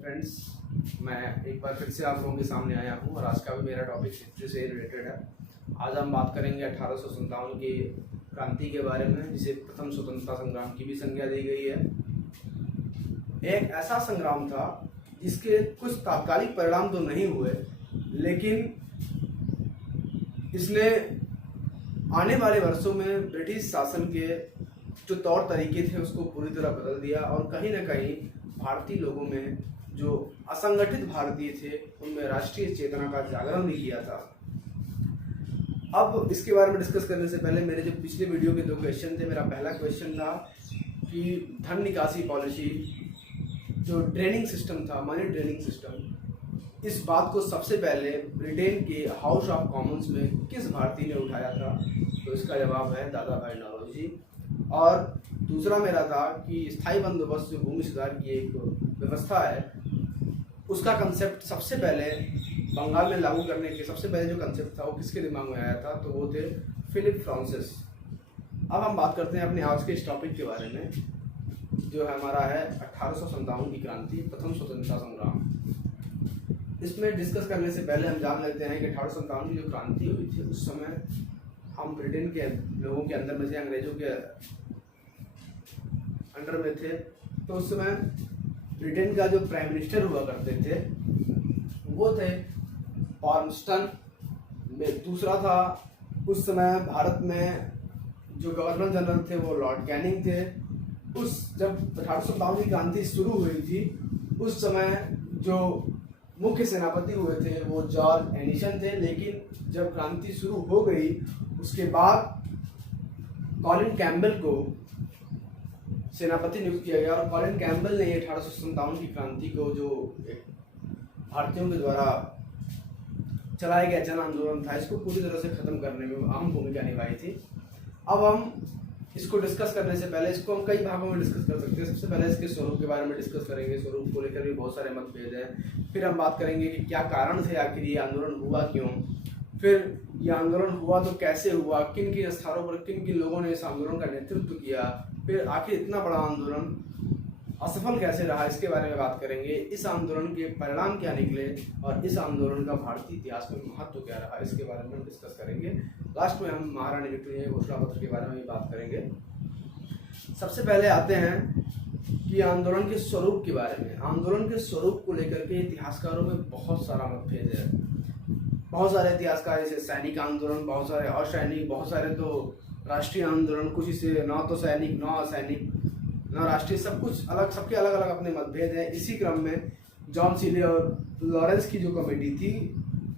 Friends, मैं एक बार फिर से आप लोगों के सामने आया हूँ और आज का भी मेरा टॉपिक हिस्ट्री से रिलेटेड है। आज हम बात करेंगे 1857 की क्रांति के बारे में, जिसे प्रथम स्वतंत्रता संग्राम की भी संज्ञा दी गई है। एक ऐसा संग्राम था जिसके कुछ तात्कालिक परिणाम तो नहीं हुए, लेकिन इसने आने वाले वर्षों में ब्रिटिश शासन के जो तौर तरीके थे उसको पूरी तरह बदल दिया और कहीं ना कहीं भारतीय लोगों में, जो असंगठित भारतीय थे, उनमें राष्ट्रीय चेतना का जागरण भी किया था। अब इसके बारे में डिस्कस करने से पहले मेरे जो पिछले वीडियो के 2 क्वेश्चन थे, मेरा पहला क्वेश्चन था कि धन निकासी पॉलिसी, जो ट्रेनिंग सिस्टम था, मनी ट्रेनिंग सिस्टम, इस बात को सबसे पहले ब्रिटेन के हाउस ऑफ कॉमन्स में किस भारतीय ने उठाया था? तो इसका जवाब है दादा भाई नौरोजी। और दूसरा मेरा था कि स्थायी बंदोबस्त, जो भूमि सुधार की एक व्यवस्था है, उसका कंसेप्ट सबसे पहले बंगाल में लागू करने के सबसे पहले जो कंसेप्ट था वो किसके दिमाग में आया था? तो वो थे फिलिप फ्रांसिस। अब हम बात करते हैं अपने आज के इस टॉपिक के बारे में, जो हमारा है 1857 की क्रांति, प्रथम स्वतंत्रता संग्राम। इसमें डिस्कस करने से पहले हम जान लेते हैं कि 1857 की जो क्रांति हुई थी, उस समय हम ब्रिटेन के लोगों के अंदर में थे, अंग्रेजों के अंडर में थे। तो उस समय ब्रिटेन का जो प्राइम मिनिस्टर हुआ करते थे वो थे पॉर्मस्टन। दूसरा था उस समय भारत में जो गवर्नर जनरल थे वो लॉर्ड कैनिंग थे। जब 1857 की क्रांति शुरू हुई थी, उस समय जो मुख्य सेनापति हुए थे वो जॉर्ज एडिसन थे, लेकिन जब क्रांति शुरू हो गई उसके बाद कॉलिन कैम्पबेल को सेनापति नियुक्त किया गया और कॉलिन कैम्पबेल ने 1857 की क्रांति को, जो भारतीयों के द्वारा चलाया गया जन आंदोलन था, इसको पूरी तरह से खत्म करने में अहम भूमिका निभाई थी। अब हम इसको डिस्कस करने से पहले इसको हम कई भागों में डिस्कस कर सकते हैं। सबसे पहले इसके स्वरूप के बारे में डिस्कस करेंगे। स्वरूप को लेकर भी बहुत सारे मतभेद हैं। फिर हम बात करेंगे कि क्या कारण थे, आखिर ये आंदोलन हुआ क्यों, फिर ये आंदोलन हुआ तो कैसे हुआ, किन किन स्थानों पर किन किन लोगों ने इस आंदोलन का नेतृत्व किया, फिर आखिर इतना बड़ा आंदोलन असफल कैसे रहा, इसके बारे में बात करेंगे। इस आंदोलन के परिणाम क्या निकले और इस आंदोलन का भारतीय इतिहास में महत्व क्या रहा, इसके बारे में हम डिस्कस करेंगे। लास्ट में हम महारानी विक्टोरिया के घोषणा पत्र के बारे में भी बात करेंगे। सबसे पहले आते हैं कि आंदोलन के स्वरूप के बारे में। आंदोलन के स्वरूप को लेकर के इतिहासकारों में बहुत सारा मतभेद है। बहुत सारे इतिहासकार जैसे सैनिक आंदोलन, बहुत सारे असैनिक, बहुत सारे तो राष्ट्रीय आंदोलन, कुछ इसे न तो सैनिक न असैनिक न राष्ट्रीय, सब कुछ अलग, सबके अलग अलग अपने मतभेद हैं। इसी क्रम में जॉन सीले और लॉरेंस की जो कमेटी थी,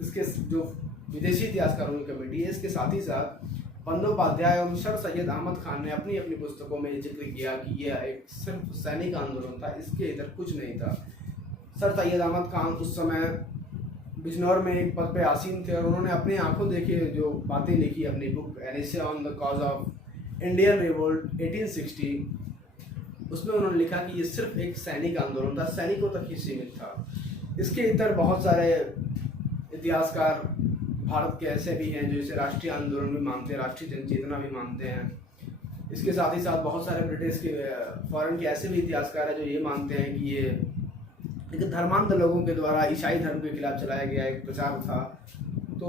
इसके जो विदेशी इतिहासकारों की कमेटी है, इसके साथ ही साथ बंदोपाध्याय और सर सैयद अहमद खान ने अपनी अपनी पुस्तकों में जिक्र किया कि यह एक सिर्फ सैनिक आंदोलन था, इसके इधर कुछ नहीं था। सर सैयद अहमद खान उस समय बिजनौर में एक पद पे आसीन थे और उन्होंने अपनी आंखों देखे जो बातें लिखी अपनी book an essay on the cause of Indian revolt 1860, उसमें उन्होंने लिखा कि ये सिर्फ एक सैनिक आंदोलन था, सैनिकों तक ही सीमित था। इसके इतर बहुत सारे इतिहासकार भारत के ऐसे भी हैं जो इसे राष्ट्रीय आंदोलन भी मानते हैं, राष्ट्रीय जनचेतना भी मानते हैं। इसके साथ ही साथ बहुत सारे ब्रिटिश के, फॉरेन के ऐसे भी इतिहासकार हैं जो ये मानते हैं कि ये एक धर्मांध लोगों के द्वारा ईसाई धर्म के खिलाफ चलाया गया एक प्रचार था। तो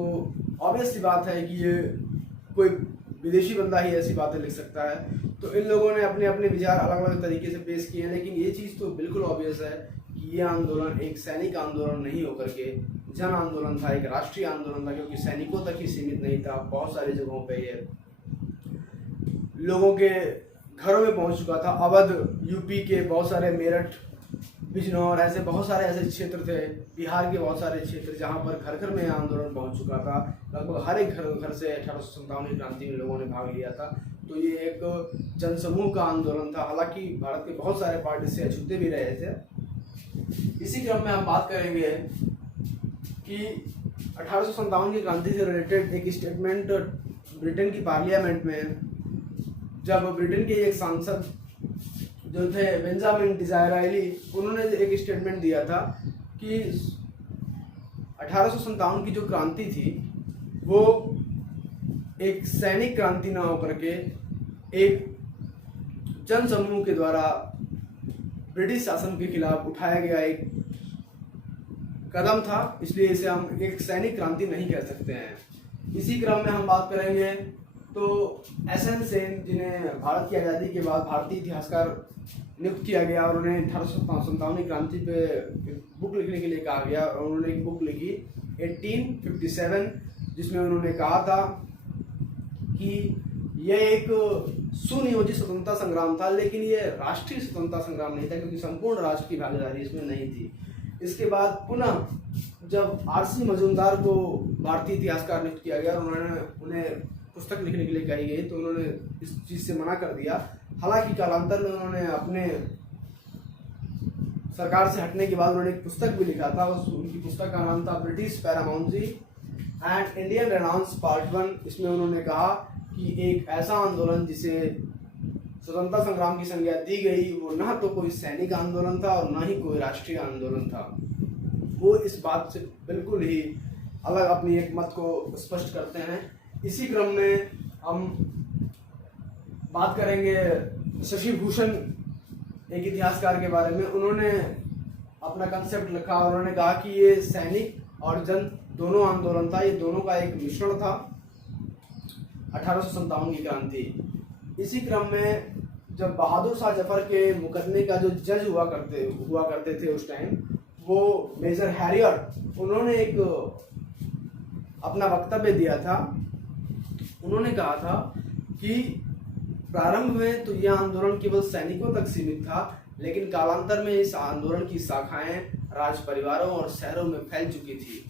ऑब्वियस सी बात है कि ये कोई विदेशी बंदा ही ऐसी बातें लिख सकता है। तो इन लोगों ने अपने अपने विचार अलग अलग तरीके से पेश किए हैं, लेकिन ये चीज़ तो बिल्कुल ऑब्वियस है कि ये आंदोलन एक सैनिक आंदोलन नहीं होकर के जन आंदोलन था, एक राष्ट्रीय आंदोलन था, क्योंकि सैनिकों तक ही सीमित नहीं था। बहुत सारी जगहों पे ये लोगों के घरों में पहुंच चुका था। अवध, यूपी के बहुत सारे, मेरठ, बिजनौर, ऐसे बहुत सारे ऐसे क्षेत्र थे, बिहार के बहुत सारे क्षेत्र जहां पर घर घर में आंदोलन पहुंच चुका था। लगभग हर एक घर से 1857 की क्रांति में लोगों ने भाग लिया था। तो ये एक जनसमूह का आंदोलन था। हालांकि भारत के बहुत सारे पार्ट इससे अछूते भी रहे थे। इसी क्रम में हम बात करेंगे कि 1857 की क्रांति से रिलेटेड एक स्टेटमेंट ब्रिटेन की पार्लियामेंट में, जब ब्रिटेन के एक सांसद जो थे बेंजामिन डिज़ायराइली, उन्होंने एक स्टेटमेंट दिया था कि 1857 की जो क्रांति थी वो एक सैनिक क्रांति ना होकर के एक जन समूह के द्वारा ब्रिटिश शासन के खिलाफ उठाया गया एक कदम था, इसलिए इसे हम एक सैनिक क्रांति नहीं कह सकते हैं। इसी क्रम में हम बात करेंगे तो एसएन सेन, जिन्हें भारत की आज़ादी के बाद भारतीय इतिहासकार नियुक्त किया गया और उन्हें 1857 क्रांति पे एक बुक लिखने के लिए कहा गया, और उन्होंने एक बुक लिखी 1857, जिसमें उन्होंने कहा था कि यह एक सुनियोजित स्वतंत्रता संग्राम था, लेकिन यह राष्ट्रीय स्वतंत्रता संग्राम नहीं था, क्योंकि संपूर्ण राष्ट्र की भागीदारी इसमें नहीं थी। इसके बाद पुनः जब आरसी मजूमदार को भारतीय इतिहासकार नियुक्त किया गया और उन्हें पुस्तक लिखने के लिए कही गई, तो उन्होंने इस चीज़ से मना कर दिया। हालांकि कालांतर में उन्होंने अपने सरकार से हटने के बाद उन्होंने एक पुस्तक भी लिखा था। उनकी पुस्तक का नाम था British paramountcy and Indian renaissance part 1। इसमें उन्होंने कहा कि एक ऐसा आंदोलन जिसे स्वतंत्रता संग्राम की संज्ञा दी गई, वो न तो कोई सैनिक आंदोलन था और न ही कोई राष्ट्रीय आंदोलन था। वो इस बात से बिल्कुल ही अलग अपनी एक मत को स्पष्ट करते हैं। इसी क्रम में हम बात करेंगे शशि भूषण, एक इतिहासकार के बारे में। उन्होंने अपना कंसेप्ट लिखा और उन्होंने कहा कि ये सैनिक और जन दोनों आंदोलन था, ये दोनों का एक मिश्रण था 1857 की क्रांति। इसी क्रम में जब बहादुर शाह जफर के मुकदमे का जो जज हुआ करते थे उस टाइम, वो मेजर हैरियट, उन्होंने एक अपना वक्तव्य दिया था। उन्होंने कहा था कि प्रारंभ में तो यह आंदोलन केवल सैनिकों तक सीमित था, लेकिन कालांतर में इस आंदोलन की शाखाएं राज परिवारों और शहरों में फैल चुकी थी।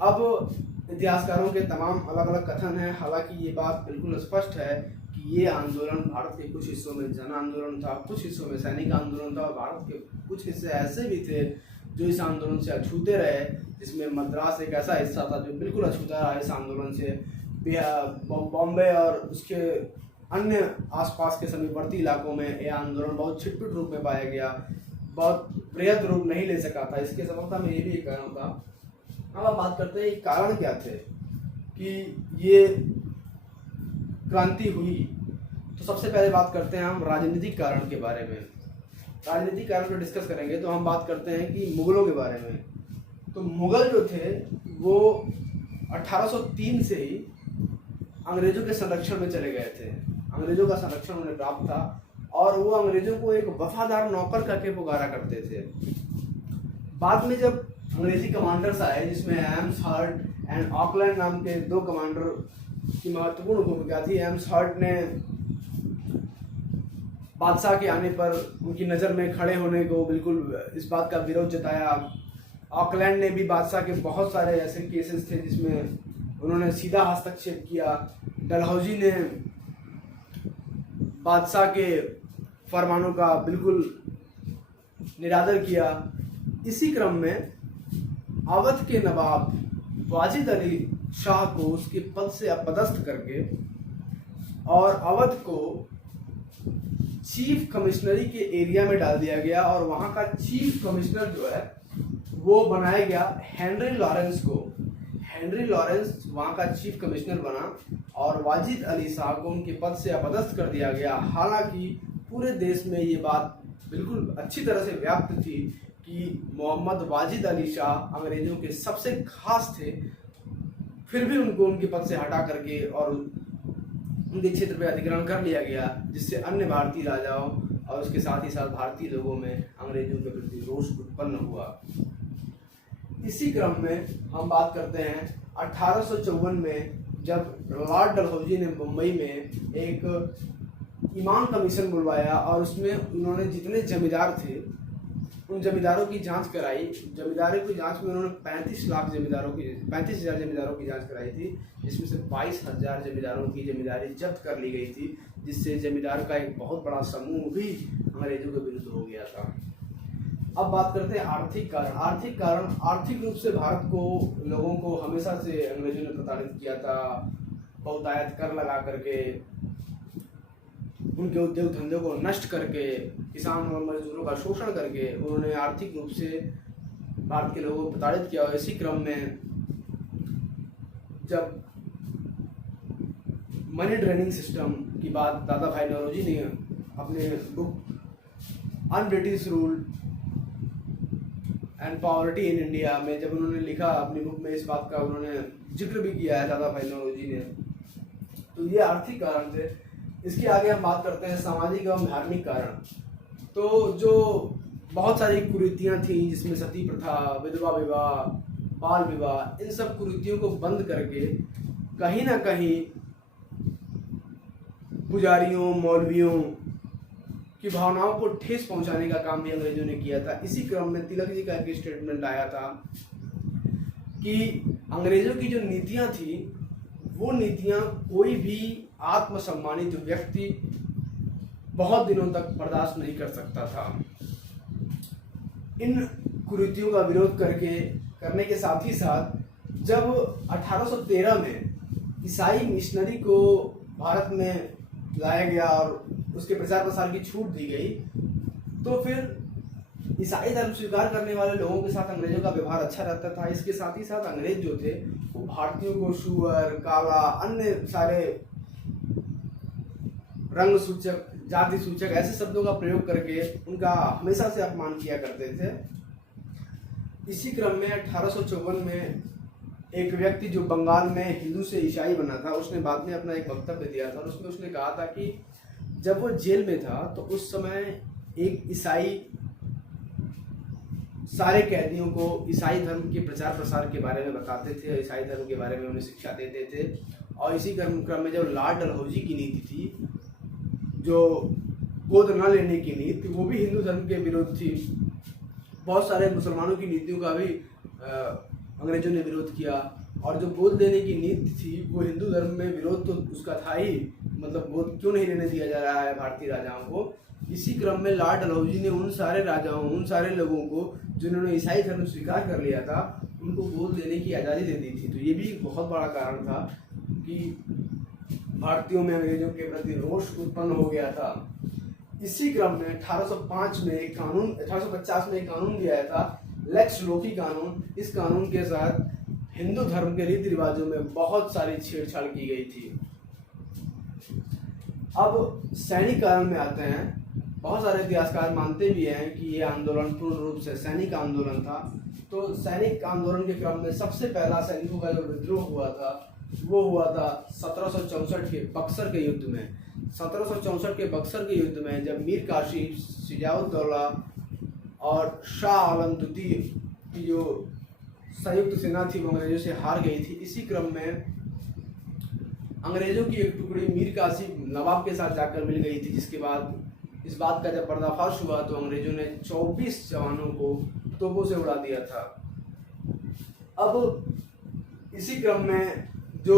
अब इतिहासकारों के तमाम अलग अलग कथन हैं, हालांकि ये बात बिल्कुल स्पष्ट है कि ये आंदोलन भारत के कुछ हिस्सों में जन आंदोलन था, कुछ हिस्सों में सैनिक आंदोलन था, और भारत के कुछ हिस्से ऐसे भी थे जो इस आंदोलन से अछूते रहे, जिसमें मद्रास एक ऐसा हिस्सा था जो बिल्कुल अछूता रहा इस आंदोलन से। बॉम्बे और उसके अन्य आसपास के समीपवर्ती इलाकों में यह आंदोलन बहुत छिटपुट रूप में पाया गया, बहुत बृहद रूप नहीं ले सका था। इसके सफलता में ये भी एक कारण था। अब हम बात करते हैं कारण क्या थे कि ये क्रांति हुई। तो सबसे पहले बात करते हैं हम राजनीतिक कारण के बारे में। राजनीतिक कारण को डिस्कस करेंगे तो हम बात करते हैं कि मुगलों के बारे में। तो मुगल जो थे वो 1803 से ही अंग्रेजों के संरक्षण में चले गए थे। अंग्रेजों का संरक्षण उन्हें प्राप्त था और वो अंग्रेजों को एक वफादार नौकर करके पुकारा करते थे। बाद में जब अंग्रेजी कमांडर्स आए, जिसमें एम्स हर्ट एंड ऑकलैंड नाम के दो कमांडर की महत्वपूर्ण भूमिका थी। एम्स हर्ट ने बादशाह के आने पर उनकी नज़र में खड़े होने को बिल्कुल इस बात का विरोध जताया। ऑकलैंड ने भी बादशाह के बहुत सारे ऐसे केसेस थे जिसमें उन्होंने सीधा हस्तक्षेप किया। डलहौजी ने बादशाह के फरमानों का बिल्कुल निरादर किया। इसी क्रम में अवध के नवाब वाजिद अली शाह को उसके पद से अपदस्थ करके और अवध को चीफ कमिश्नरी के एरिया में डाल दिया गया और वहाँ का चीफ कमिश्नर जो है वो बनाया गया हेनरी लॉरेंस को। हेनरी लॉरेंस वहाँ का चीफ कमिश्नर बना और वाजिद अली शाह को उनके पद से अपदस्थ कर दिया गया। हालांकि पूरे देश में ये बात बिल्कुल अच्छी तरह से व्याप्त थी कि मोहम्मद वाजिद अली शाह अंग्रेजों के सबसे खास थे, फिर भी उनको उनके पद से हटा करके और उनके क्षेत्र पर अधिग्रहण कर लिया गया, जिससे अन्य भारतीय राजाओं और उसके साथ ही साथ भारतीय लोगों में अंग्रेजों के प्रति रोष उत्पन्न हुआ। इसी क्रम में हम बात करते हैं 1854 में जब लॉर्ड डलहौजी ने मुंबई में एक ईमान कमीशन बुलवाया और उसमें उन्होंने जितने जमींदार थे उन जमींदारों की जांच कराई। जमींदारों की जांच में उन्होंने 35,000 जमींदारों की जांच कराई थी, जिसमें से 22,000 जमींदारों की जमींदारी जब्त कर ली गई थी, जिससे जमींदार का एक बहुत बड़ा समूह भी अंग्रेजों के विरुद्ध हो गया था। अब बात करते हैं आर्थिक कारण। आर्थिक रूप से भारत को लोगों को हमेशा से अंग्रेजों ने प्रताड़ित किया था। बहुतायत कर लगा करके, उनके उद्योग धंधों को नष्ट करके, किसान और मजदूरों का शोषण करके उन्होंने आर्थिक रूप से भारत के लोगों को प्रताड़ित किया। और इसी क्रम में जब मनी ड्रेनिंग सिस्टम की बात दादा भाई नौरोजी ने अपने book un British rule and poverty in India में जब उन्होंने लिखा अपनी बुक में, इस बात का उन्होंने जिक्र भी किया है दादा फैलोजी ने। तो ये आर्थिक कारण थे। इसके आगे हम बात करते हैं सामाजिक एवं धार्मिक कारण। तो जो बहुत सारी कुरीतियाँ थी जिसमें सती प्रथा, विधवा विवाह, बाल विवाह, इन सब कुरीतियों को बंद करके कहीं ना कहीं पुजारियों, मौलवियों की भावनाओं को ठेस पहुंचाने का काम भी अंग्रेजों ने किया था। इसी क्रम में तिलक जी का एक स्टेटमेंट आया था कि अंग्रेजों की जो नीतियां थी वो नीतियां कोई भी आत्मसम्मानित व्यक्ति बहुत दिनों तक बर्दाश्त नहीं कर सकता था। इन कुरीतियों का विरोध करने के साथ ही साथ जब 1813 में ईसाई मिशनरी को भारत में लाया गया और उसके प्रचार प्रसार की छूट दी गई, तो फिर ईसाई धर्म स्वीकार करने वाले लोगों के साथ अंग्रेजों का व्यवहार अच्छा रहता था। इसके साथ ही साथ अंग्रेज जो थे वो भारतीयों को सुअर, काला, अन्य सारे रंग सूचक, जाति सूचक ऐसे शब्दों का प्रयोग करके उनका हमेशा से अपमान किया करते थे। इसी क्रम में 1854 में एक व्यक्ति जो बंगाल में हिंदू से ईसाई बना था, उसने बाद में अपना एक वक्तव्य दिया था और उसमें उसने कहा था कि जब वो जेल में था तो उस समय एक ईसाई सारे कैदियों को ईसाई धर्म के प्रचार प्रसार के बारे में बताते थे, ईसाई धर्म के बारे में उन्हें शिक्षा देते थे। और इसी क्रम में जब लॉर्ड डलहौजी की नीति थी, जो गोद न लेने की नीति, वो भी हिंदू धर्म के विरोध थी। बहुत सारे मुसलमानों की नीतियों का भी अंग्रेजों ने विरोध किया। और जो गोद लेने की नीति थी वो हिंदू धर्म में विरोध तो उसका था ही, मतलब गोद क्यों नहीं लेने दिया जा रहा है भारतीय राजाओं को। इसी क्रम में लॉर्ड डलहौजी ने उन सारे राजाओं, उन सारे लोगों को जिन्होंने ईसाई धर्म स्वीकार कर लिया था, उनको गोद लेने की आज़ादी दे दी थी। तो ये भी एक बहुत बड़ा कारण था कि भारतीयों में अंग्रेजों के प्रति रोष उत्पन्न हो गया था। इसी क्रम में 1850 में एक कानून भी आया था, लेक्स लोकी कानून। इस कानून के साथ हिंदू धर्म के रीति रिवाजों में बहुत सारी छेड़छाड़ की गई थी। अब सैनिक कारण में आते हैं। बहुत सारे इतिहासकार मानते भी हैं कि ये आंदोलन पूर्ण रूप से सैनिक आंदोलन था। तो सैनिक आंदोलन के क्रम में सबसे पहला सैनिकों का जो विद्रोह हुआ था वो हुआ था 1764 के बक्सर के युद्ध में। 1764 के बक्सर के युद्ध में जब मीर कासिम, सिजाउद्दौला और शाह आलम द्वितीय की जो संयुक्त सेना थी वो अंग्रेजों से हार गई थी। इसी क्रम में अंग्रेजों की एक टुकड़ी मीर कासिम नवाब के साथ जाकर मिल गई थी, जिसके बाद इस बात का जब पर्दाफाश हुआ तो अंग्रेजों ने 24 जवानों को तोपों से उड़ा दिया था। अब इसी क्रम में जो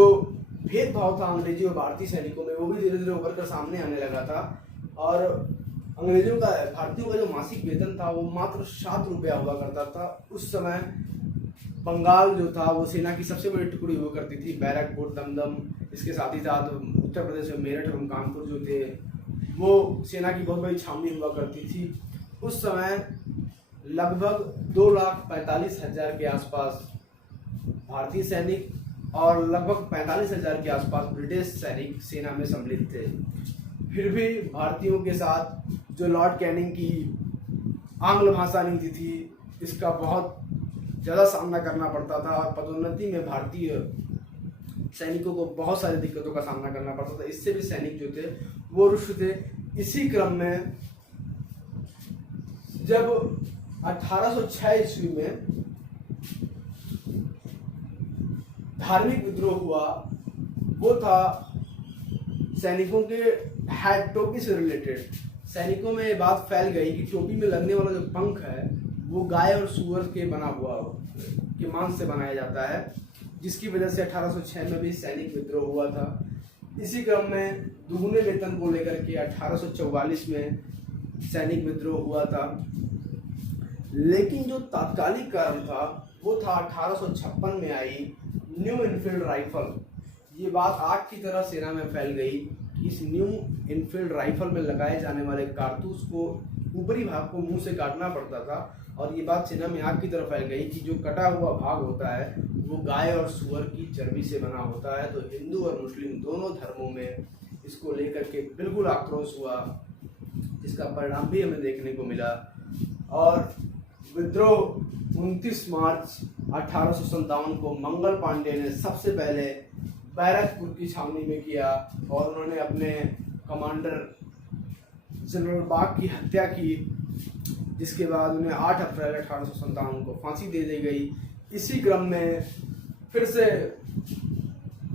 भेदभाव था अंग्रेजी और भारतीय सैनिकों में वो भी धीरे धीरे उभर कर सामने आने लगा था। और अंग्रेजों का, भारतीयों का जो मासिक वेतन था वो मात्र 7 रुपया हुआ करता था। उस समय बंगाल जो था वो सेना की सबसे बड़ी टुकड़ी हुआ करती थी, बैरकपुर, दमदम। इसके साथ ही साथ उत्तर प्रदेश में मेरठ एवं कानपुर जो थे वो सेना की बहुत बड़ी छावनी हुआ करती थी। उस समय लगभग 2,45,000 के आसपास भारतीय सैनिक और लगभग 45,000 के आसपास ब्रिटिश सैनिक सेना में सम्मिलित थे। फिर भी भारतीयों के साथ जो लॉर्ड कैनिंग की आंग्ल भाषा नीति थी, इसका बहुत ज़्यादा सामना करना पड़ता था और पदोन्नति में भारतीय सैनिकों को बहुत सारी दिक्कतों का सामना करना पड़ता था। इससे भी सैनिक जो थे वो रुष्ट थे। इसी क्रम में जब 1806 ईस्वी में धार्मिक विद्रोह हुआ, वो था सैनिकों के हैट, टोपी से रिलेटेड। सैनिकों में ये बात फैल गई कि टोपी में लगने वाला जो पंख है वो गाय और सूअर के बना हुआ के मांस से बनाया जाता है, जिसकी वजह से 1806 में भी सैनिक विद्रोह हुआ था। इसी क्रम में दुगुने वेतन को लेकर के 1844 में सैनिक विद्रोह हुआ था। लेकिन जो तात्कालिक कारण था वो था 1856 में आई न्यू इनफील्ड राइफल। ये बात आग की तरह सेना में फैल गई कि इस न्यू इनफील्ड राइफल में लगाए जाने वाले कारतूस को ऊपरी भाग को मुंह से काटना पड़ता था। और ये बात सेना में आग की तरह फैल गई कि जो कटा हुआ भाग होता है वो गाय और सूअर की चर्बी से बना होता है। तो हिंदू और मुस्लिम दोनों धर्मों में इसको लेकर के बिल्कुल आक्रोश हुआ, जिसका परिणाम भी हमें देखने को मिला। और विद्रोह 29 मार्च 1857 को मंगल पांडे ने सबसे पहले बैरकपुर की छावनी में किया और उन्होंने अपने कमांडर जनरल बाग की हत्या की, जिसके बाद उन्हें 8 अप्रैल 1857 को फांसी दे दी गई। इसी क्रम में फिर से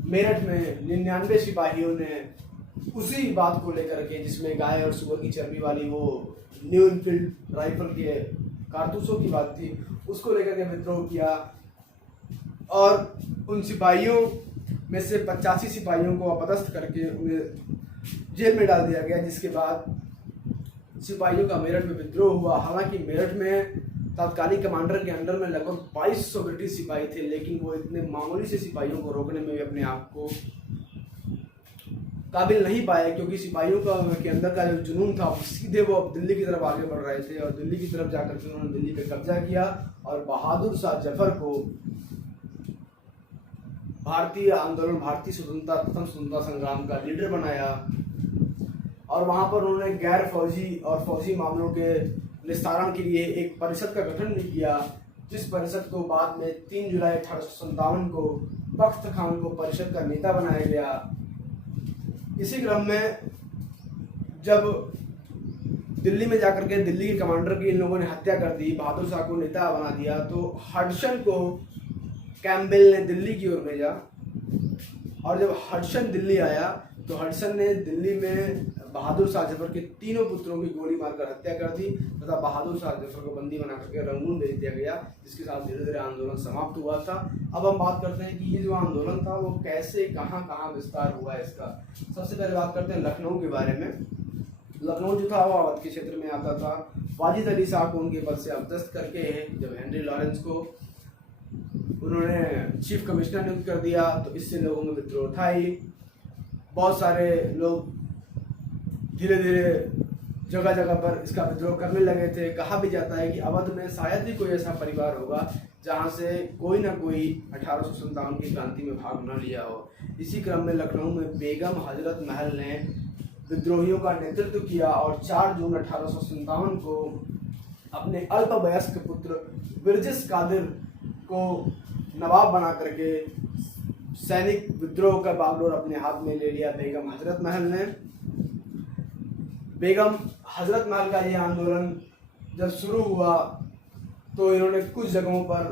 मेरठ में 99 सिपाहियों ने उसी बात को लेकर के, जिसमें गाय और सुअर की चर्बी वाली वो न्यू इनफील्ड राइफल के कारतूसों की बात थी, उसको लेकर के विद्रोह किया और उन सिपाहियों में से 85 सिपाहियों को अपदस्थ करके उन्हें जेल में डाल दिया गया। जिसके बाद सिपाहियों का मेरठ में विद्रोह हुआ। हालांकि मेरठ में तत्कालीन कमांडर के अंडर में लगभग 2200 ब्रिटिश सिपाही थे, लेकिन वो इतने मामूली से सिपाहियों को रोकने में भी अपने आप को काबिल नहीं पाए, क्योंकि सिपाहियों का के अंदर का जो जुनून था सीधे वो अब दिल्ली की तरफ आगे बढ़ रहे थे और दिल्ली की तरफ जाकर के उन्होंने दिल्ली पे कब्जा किया और बहादुर शाह जफर को भारतीय आंदोलन, भारतीय स्वतंत्रता, प्रथम स्वतंत्रता संग्राम का लीडर बनाया और वहां पर उन्होंने गैर फौजी और फौजी मामलों के निस्तारण के लिए एक परिषद का गठन भी किया, जिस परिषद को बाद में 3 जुलाई 1857 को बख्त खान को परिषद का नेता बनाया गया। इसी क्रम में जब दिल्ली में जाकर के दिल्ली के कमांडर की इन लोगों ने हत्या कर दी, बहादुर शाह को नेता बना दिया, तो हडसन को कैम्पबेल ने दिल्ली की ओर भेजा और जब हडसन दिल्ली आया तो हडसन ने दिल्ली में बहादुर शाह जफर के तीनों पुत्रों की गोली मारकर हत्या कर दी तथा बहादुर शाह जफर को बंदी बना करके रंगून भेज दिया गया, जिसके साथ धीरे धीरे आंदोलन समाप्त हुआ था। अब हम बात करते हैं कि ये जो आंदोलन था वो कैसे कहाँ कहाँ विस्तार हुआ है इसका। सबसे पहले बात करते हैं लखनऊ के बारे में। लखनऊ जो था वो अवध के क्षेत्र में आता था। वाजिद अली शाह को उनके पद से अपदस्थ करके जब हेनरी लॉरेंस को उन्होंने चीफ कमिश्नर नियुक्त कर दिया तो इससे लोगों में विद्रोह था ही। बहुत सारे लोग धीरे धीरे जगह जगह पर इसका विद्रोह करने लगे थे। कहा भी जाता है कि अवध में शायद ही कोई ऐसा परिवार होगा जहां से कोई ना कोई 1857 की क्रांति में भाग न लिया हो। इसी क्रम में लखनऊ में बेगम हजरत महल ने विद्रोहियों का नेतृत्व किया और 4 जून 1857 को अपने अल्पवयस्क पुत्र बिरजिस कादिर को नवाब बना करके सैनिक विद्रोह का बागडोर अपने हाथ में ले लिया बेगम हजरत महल ने। बेगम हजरत महल का यह आंदोलन जब शुरू हुआ तो इन्होंने कुछ जगहों पर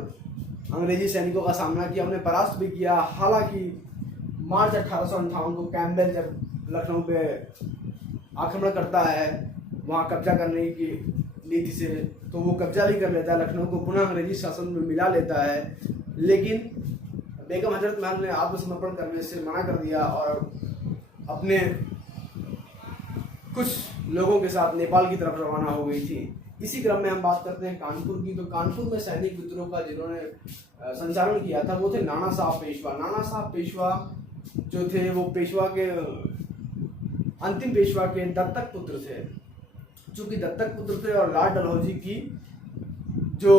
अंग्रेजी सैनिकों का सामना किया, उन्हें परास्त भी किया। हालांकि मार्च 1858 को कैम्पबेल जब लखनऊ पे आक्रमण करता है वहाँ कब्जा करने की नीति से, तो वो कब्जा भी कर लेता है, लखनऊ को पुनः अंग्रेजी शासन में मिला लेता है। लेकिन बेगम हजरत महल ने आत्मसमर्पण करने से मना कर दिया और अपने कुछ लोगों के साथ नेपाल की तरफ रवाना हो गई थी। इसी क्रम में हम बात करते हैं कानपुर की। तो कानपुर में सैनिक विद्रोह का जिन्होंने संचालन किया था वो थे नाना साहब पेशवा। नाना साहब पेशवा जो थे वो पेशवा के अंतिम पेशवा के दत्तक पुत्र थे। चूंकि दत्तक पुत्र थे और लाल डलहौजी की जो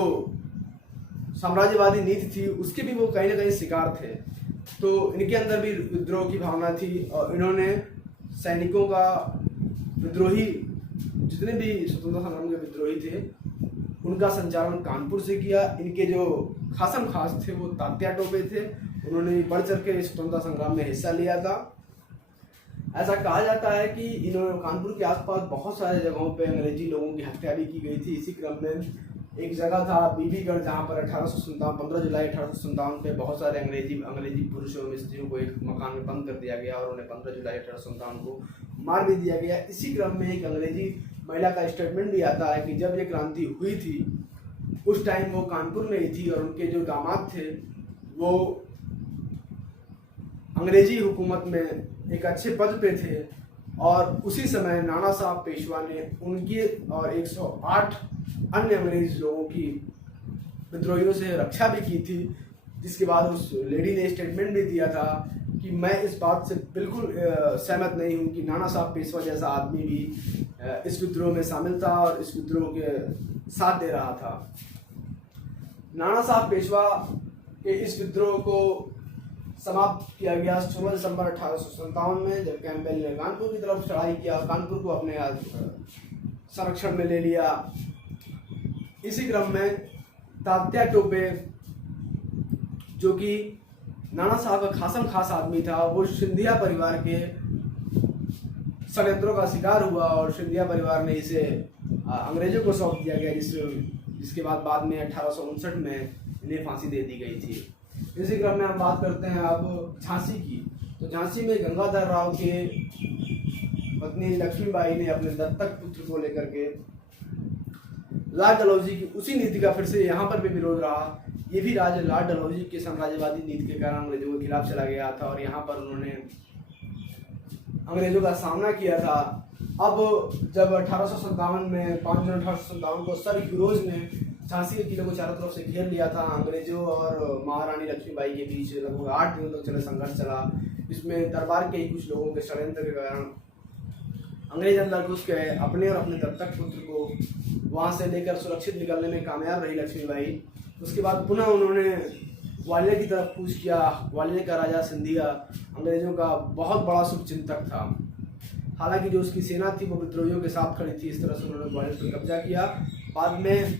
साम्राज्यवादी नीति थी उसके भी वो कहीं ना कहीं शिकार थे, तो इनके अंदर भी विद्रोह की भावना थी और इन्होंने सैनिकों का विद्रोही जितने भी स्वतंत्रता संग्राम के विद्रोही थे उनका संचालन कानपुर से किया। इनके जो खासम खास थे वो तात्या टोपे थे, उन्होंने बढ़ चढ़ के स्वतंत्रता संग्राम में हिस्सा लिया था। ऐसा कहा जाता है कि इन्होंने कानपुर के आसपास बहुत सारे जगहों पे अंग्रेजी लोगों की हत्या भी की गई थी। इसी क्रम में एक जगह था बीबीगढ़ जहाँ पर 15 जुलाई 1857 पे बहुत सारे अंग्रेजी पुरुषों और स्त्रियों को एक मकान में बंद कर दिया गया और उन्हें 15 जुलाई 1857 को मार भी दिया गया। इसी क्रम में एक अंग्रेजी महिला का स्टेटमेंट भी आता है कि जब ये क्रांति हुई थी उस टाइम वो कानपुर में ही थी और उनके जो दामाद थे वो अंग्रेजी हुकूमत में एक अच्छे पद पे थे और उसी समय नाना साहब पेशवा ने उनकी और 108 अन्य अंग्रेज लोगों की विद्रोहियों से रक्षा भी की थी। जिसके बाद उस लेडी ने स्टेटमेंट भी दिया था कि मैं इस बात से बिल्कुल सहमत नहीं हूँ कि नाना साहब पेशवा जैसा आदमी भी इस विद्रोह में शामिल था और इस विद्रोह के साथ दे रहा था। नाना साहब पेशवा के इस विद्रोह को समाप्त किया गया 16 दिसंबर 1857 में जब कैम्पबेल ने कानपुर की तरफ चढ़ाई किया, कानपुर को अपने संरक्षण में ले लिया। इसी क्रम में तात्या टोपे, जो कि नाना साहब का खासम खास आदमी था, वो सिंधिया परिवार के षड्यंत्रों का शिकार हुआ और सिंधिया परिवार ने इसे अंग्रेजों को सौंप दिया गया, जिसके बाद में 1859 में इन्हें फांसी दे दी गई थी। इसी क्रम में हम बात करते हैं अब झांसी की। तो झांसी में गंगाधर राव के पत्नी लक्ष्मीबाई ने अपने दत्तक पुत्र को लेकर के लॉर्ड डलहौजी की उसी नीति का फिर से यहाँ पर भी विरोध रहा। ये भी राज्य लॉर्ड डलहौजी के साम्राज्यवादी नीति के कारण अंग्रेजों के खिलाफ चला गया था और यहाँ पर उन्होंने अंग्रेजों का सामना किया था। अब जब 1857 में 5 जून 1857 को सर ह्यूरोज ने झांसी के किले को चारों तरफ से घेर लिया था, अंग्रेजों और महारानी लक्ष्मीबाई के बीच लगभग 8 दिनों तक चले संघर्ष चला। इसमें दरबार के ही कुछ लोगों के षड्यंत्र के कारण अंग्रेज अंदर घुस गए। अपने और अपने दत्तक पुत्र को वहां से लेकर सुरक्षित निकलने में कामयाब रही लक्ष्मीबाई। उसके बाद पुनः उन्होंने ग्वालियर की तरफ कूच किया। ग्वालियर का राजा सिंधिया अंग्रेजों का बहुत बड़ा शुभचिंतक था। हालांकि जो उसकी सेना थी वो विद्रोहियों के साथ खड़ी थी। इस तरह से उन्होंने ग्वालियर पर कब्जा किया। बाद में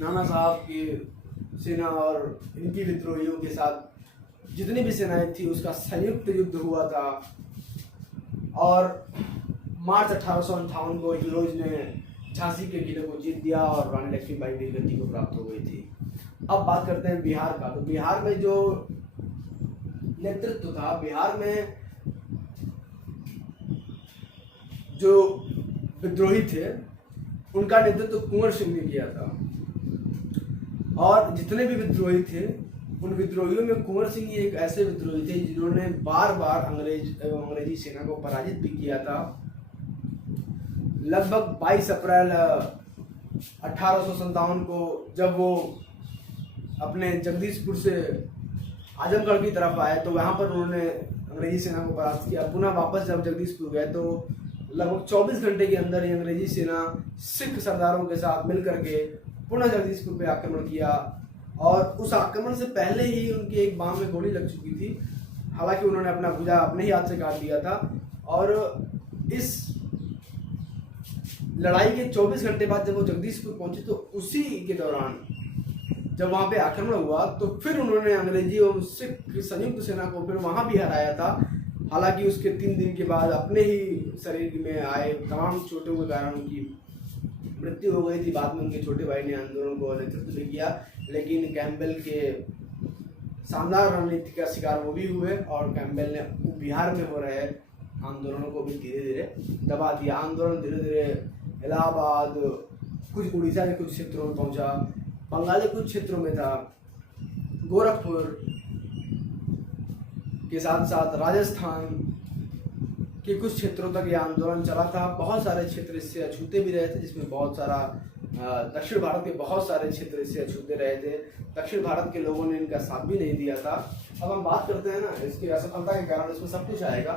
नाना साहब की सेना और इनकी विद्रोहियों के साथ जितनी भी सेनाएं थी उसका संयुक्त युद्ध हुआ था और मार्च 1858 को ह्यूरोज ने झांसी के किले को जीत दिया और रानी लक्ष्मीबाई वीरगति को प्राप्त हो गई थी। अब बात करते हैं बिहार का। तो बिहार में जो नेतृत्व था, बिहार में जो विद्रोही थे उनका नेतृत्व कुंवर सिंह ने किया था और जितने भी विद्रोही थे उन विद्रोहियों में कुंवर सिंह ही एक ऐसे विद्रोही थे जिन्होंने बार बार अंग्रेजी सेना को पराजित भी किया था। लगभग 22 अप्रैल 1857 को जब वो अपने जगदीशपुर से आजमगढ़ की तरफ आए तो वहाँ पर उन्होंने अंग्रेजी सेना को परास्त किया। पुनः वापस जब जगदीशपुर गए तो लगभग 24 घंटे के अंदर ही अंग्रेजी सेना सिख सरदारों के साथ मिलकर के पुनः जगदीशपुर पे आक्रमण किया और उस आक्रमण से पहले ही उनके एक बांह में गोली लग चुकी थी। हालांकि उन्होंने अपना भुजा अपने ही हाथ से काट दिया था और इस लड़ाई के 24 घंटे बाद जब वो जगदीशपुर पहुंचे तो उसी के दौरान जब वहां पे आक्रमण हुआ तो फिर उन्होंने अंग्रेजी और सिख संयुक्त सेना को फिर वहां भी हराया था। हालांकि उसके 3 दिन के बाद अपने ही शरीर में आए तमाम चोटों के कारण उनकी मृत्यु हो गई थी। बाद में उनके छोटे भाई ने आंदोलन को नेतृत्व भी किया, लेकिन कैम्पबेल के शानदार रणनीति का शिकार वो भी हुए और कैम्पबेल ने बिहार में हो रहे आंदोलनों को भी धीरे धीरे दबा दिया। आंदोलन धीरे धीरे इलाहाबाद, कुछ उड़ीसा के कुछ क्षेत्रों में पहुंचा, बंगाल के कुछ क्षेत्रों में था, गोरखपुर के साथ साथ राजस्थान के कुछ क्षेत्रों तक ये आंदोलन चला था। बहुत सारे क्षेत्र इससे अछूते भी रहे थे, जिसमें बहुत सारा दक्षिण भारत के बहुत सारे क्षेत्र इससे अछूते रहे थे। दक्षिण भारत के लोगों ने इनका साथ भी नहीं दिया था। अब हम बात करते हैं ना इसकी असफलता के कारण, इसमें सब कुछ आएगा।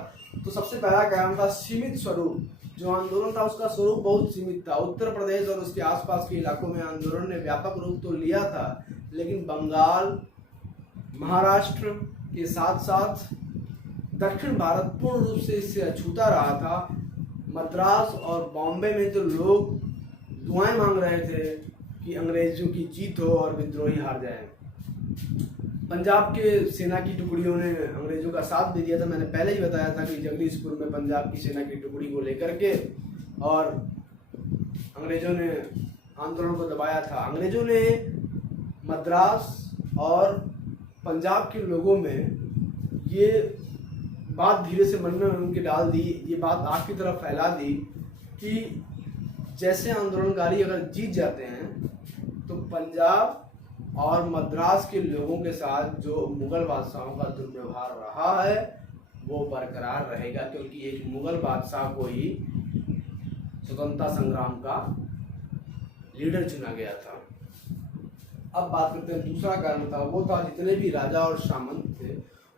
तो सबसे पहला कारण था सीमित स्वरूप। जो आंदोलन था उसका स्वरूप बहुत सीमित था। उत्तर प्रदेश और उसके आसपास के इलाकों में आंदोलन ने व्यापक रूप तो लिया था, लेकिन बंगाल, महाराष्ट्र के साथ साथ दक्षिण भारत पूर्ण रूप से इससे अछूता रहा था। मद्रास और बॉम्बे में तो लोग दुआएं मांग रहे थे कि अंग्रेजों की जीत हो और विद्रोही हार जाए। पंजाब के सेना की टुकड़ियों ने अंग्रेजों का साथ दे दिया था। मैंने पहले ही बताया था कि जगदीशपुर में पंजाब की सेना की टुकड़ी को लेकर के और अंग्रेजों ने आंदोलन को दबाया था। अंग्रेजों ने मद्रास और पंजाब के लोगों में ये बात धीरे से मन में उनके डाल दी, ये बात आग की तरफ फैला दी कि जैसे आंदोलनकारी अगर जीत जाते हैं तो पंजाब और मद्रास के लोगों के साथ जो मुगल बादशाहों का दुर्व्यवहार रहा है वो बरकरार रहेगा, क्योंकि एक मुगल बादशाह को ही स्वतंत्रता संग्राम का लीडर चुना गया था। अब बात करते हैं दूसरा कारण था, वो था जितने भी राजा और सामंत थे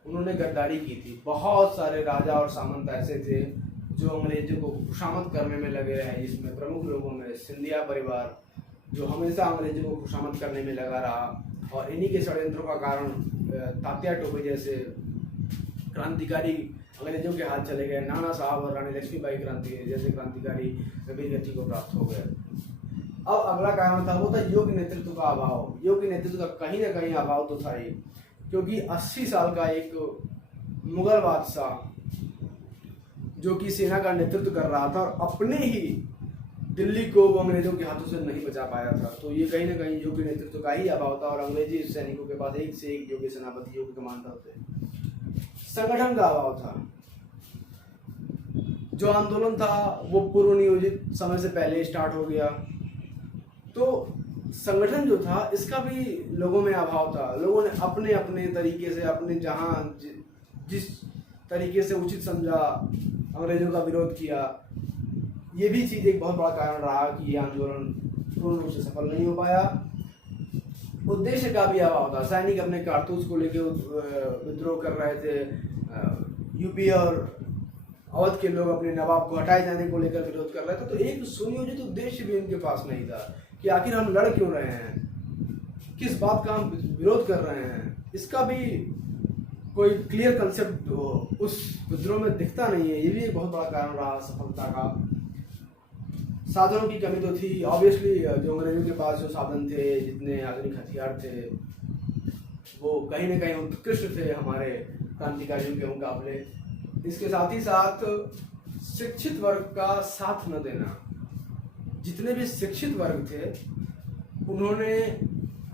उन्होंने गद्दारी की थी। बहुत सारे राजा और सामंत ऐसे थे जो अंग्रेजों को खुशामद करने में लगे रहे, जिसमें प्रमुख लोगों में सिंधिया परिवार जो हमेशा अंग्रेजों को खुशामद करने में लगा रहा और इन्हीं के षड्यंत्रों का कारण तात्या टोपे जैसे क्रांतिकारी अंग्रेजों के हाथ चले गए। नाना साहब और रानी लक्ष्मीबाई जैसे क्रांतिकारी वीरगति को प्राप्त हो गए। अब अगला कारण था वो था योग्य नेतृत्व का अभाव। योग्य नेतृत्व का कहीं ना कहीं अभाव तो था ही, क्योंकि 80 साल का एक मुगल बादशाह जो कि सेना का नेतृत्व कर रहा था और अपने ही दिल्ली को वो अंग्रेजों के हाथों से नहीं बचा पाया था, तो ये कहीं ना कहीं योग्य नेतृत्व का ही अभाव था। और अंग्रेजी सैनिकों के पास एक से एक योग्य सेनापति, योग्य कमांडर थे। संगठन का अभाव था। जो आंदोलन था वो पूर्व नियोजित समय से पहले स्टार्ट हो गया, तो संगठन जो था इसका भी लोगों में अभाव था। लोगों ने अपने अपने तरीके से, अपने जहाँ जिस तरीके से उचित समझा अंग्रेजों का विरोध किया। ये भी चीज़ एक बहुत बड़ा कारण रहा कि ये आंदोलन पूर्ण रूप से सफल नहीं हो पाया। उद्देश्य का भी अभाव था। सैनिक अपने कारतूस को लेकर विद्रोह कर रहे थे। यूपी और अवध के लोग अपने नवाब को हटाए जाने को लेकर विरोध कर रहे थे। तो एक सुनियोजित उद्देश्य भी उनके पास नहीं था कि आखिर हम लड़ क्यों रहे हैं, किस बात का हम विरोध कर रहे हैं, इसका भी कोई क्लियर कंसेप्ट उस विद्रोह में दिखता नहीं है। ये भी एक बहुत बड़ा कारण रहा सफलता का। साधनों की कमी तो थी ऑब्वियसली। जो अंग्रेजों के पास जो साधन थे, जितने आधुनिक हथियार थे, वो कहीं ना कहीं उत्कृष्ट थे हमारे क्रांतिकारियों के मुकाबले। इसके साथ ही साथ शिक्षित वर्ग का साथ न देना। जितने भी शिक्षित वर्ग थे उन्होंने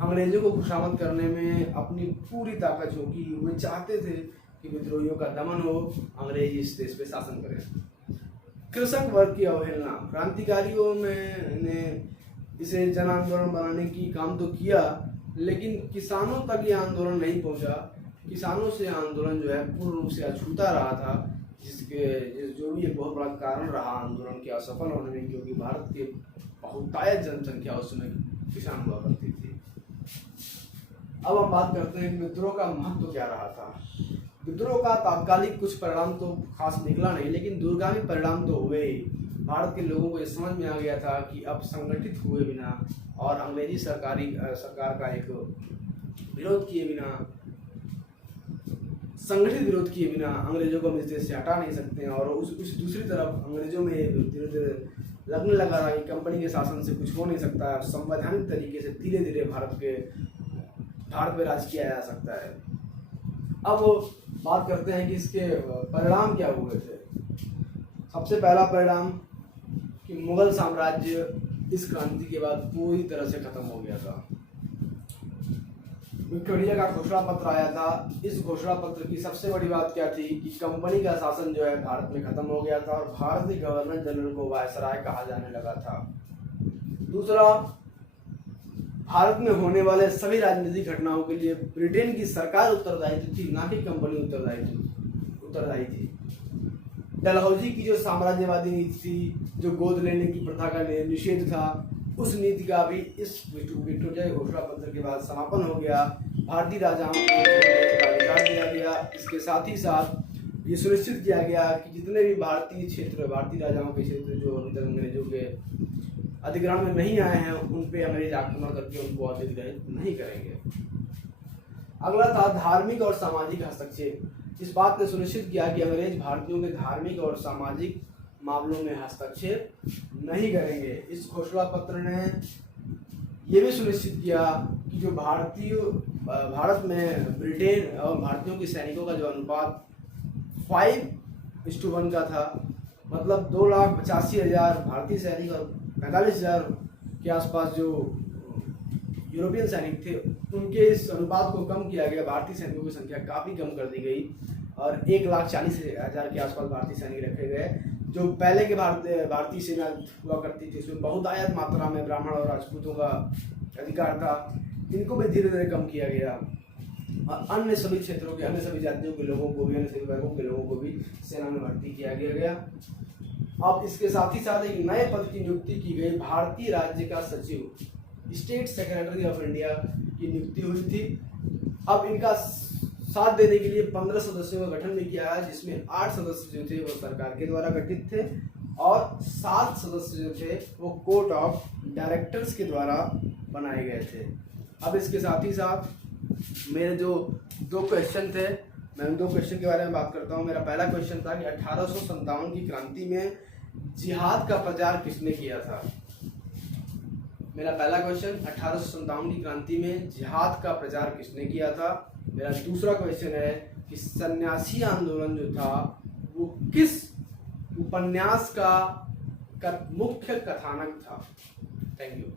अंग्रेजों को खुशामद करने में अपनी पूरी ताकत झोंकी। वे चाहते थे कि विद्रोहियों का दमन हो, अंग्रेज इस देश पे शासन करें। कृषक वर्ग की अवहेलना। क्रांतिकारियों ने इसे जन आंदोलन बनाने की काम तो किया, लेकिन किसानों तक ये आंदोलन नहीं पहुंचा। किसानों से आंदोलन जो है पूर्ण रूप से अछूता रहा था, जो भी एक बहुत बड़ा कारण रहा आंदोलन के असफल होने में, क्योंकि भारत के बहुतायत जनसंख्या उस समय किसान हुआ करती थी। अब हम बात करते हैं कि विद्रोह का महत्व क्या रहा था। विद्रोह का तात्कालिक कुछ परिणाम तो खास निकला नहीं, लेकिन दूरगामी परिणाम तो हुए ही। भारत के लोगों को ये समझ में आ गया था कि अब संगठित हुए बिना और अंग्रेजी सरकार का एक विरोध किए बिना, संगठित विरोध किए बिना अंग्रेजों को हम इस देश से हटा नहीं सकते हैं। और उस दूसरी तरफ अंग्रेजों में धीरे धीरे लगने लगा रहा कि कंपनी के शासन से कुछ हो नहीं सकता। संवैधानिक तरीके से धीरे धीरे भारत में राज किया जा सकता है। अब बात करते हैं कि इसके परिणाम क्या हुए थे। सबसे पहला परिणाम कि मुगल साम्राज्य इस क्रांति के बाद पूरी तरह से खत्म हो गया था। विक्टोरिया का घोषणा पत्र आया था। इस घोषणा पत्र की सबसे बड़ी बात क्या थी कि कंपनी का शासन जो है भारत में खत्म हो गया था और भारतीय गवर्नर जनरल को वायसराय कहा जाने लगा था। दूसरा, भारत में होने वाले सभी राजनीतिक घटनाओं के लिए ब्रिटेन की सरकार उत्तरदायी थी, ना कि कंपनी उत्तरदायी थी। डलहौजी की जो साम्राज्यवादी नीति थी, जो गोद लेने की प्रथा का निषेध था, उस नीति का भी इस विक्टोरिया घोषणा पत्र के बाद समापन हो गया। भारतीय राजाओं को अधिकार दिया गया। इसके साथ ही साथ ये सुनिश्चित किया गया कि जितने भी भारतीय राजाओं के क्षेत्र जो अभी तक अंग्रेजों के अधिग्रहण में नहीं आए हैं, उन पे अंग्रेज आक्रमण करके उनको अधिग्रहित नहीं करेंगे। अगला था धार्मिक और सामाजिक हस्तक्षेप। इस बात ने सुनिश्चित किया कि अंग्रेज भारतीयों के धार्मिक और सामाजिक मामलों में हस्तक्षेप नहीं करेंगे। इस घोषणा पत्र ने यह भी सुनिश्चित किया कि जो भारत में ब्रिटेन और भारतीयों के सैनिकों का जो अनुपात 5:1 का था, मतलब 2,85,000 भारतीय सैनिक और 45,000 के आसपास जो यूरोपियन सैनिक थे, उनके इस अनुपात को कम किया गया। भारतीय सैनिकों की संख्या काफ़ी कम कर दी गई और 1,40,000 के आसपास भारतीय सैनिक रखे गए। जो पहले के भारतीय सेना हुआ करती थी, उसमें बहुतायत मात्रा में ब्राह्मण और राजपूतों का अधिकार था। इनको भी धीरे धीरे कम किया गया और अन्य सभी क्षेत्रों के, अन्य सभी जातियों के लोगों को भी, अन्य सभी वर्गों के लोगों को भी सेना में भर्ती किया गया। अब इसके साथ ही साथ एक नए पद की नियुक्ति की गई। भारतीय राज्य का सचिव, स्टेट सेक्रेटरी ऑफ इंडिया की नियुक्ति हुई थी। अब इनका साथ देने के लिए 15 सदस्यों का गठन भी किया है, जिसमें 8 सदस्य जो थे वो सरकार के द्वारा गठित थे और 7 सदस्य जो थे वो कोर्ट ऑफ डायरेक्टर्स के द्वारा बनाए गए थे। अब इसके साथ ही साथ मेरे जो 2 क्वेश्चन थे, मैं उन 2 क्वेश्चन के बारे में बात करता हूँ। मेरा पहला क्वेश्चन था कि 1857 की क्रांति में जिहाद का प्रचार किसने किया था। मेरा पहला क्वेश्चन 1857 की क्रांति में जिहाद का प्रचार किसने किया था। मेरा दूसरा क्वेश्चन है कि सन्यासी आंदोलन जो था वो किस उपन्यास का मुख्य कथानक था। Thank you.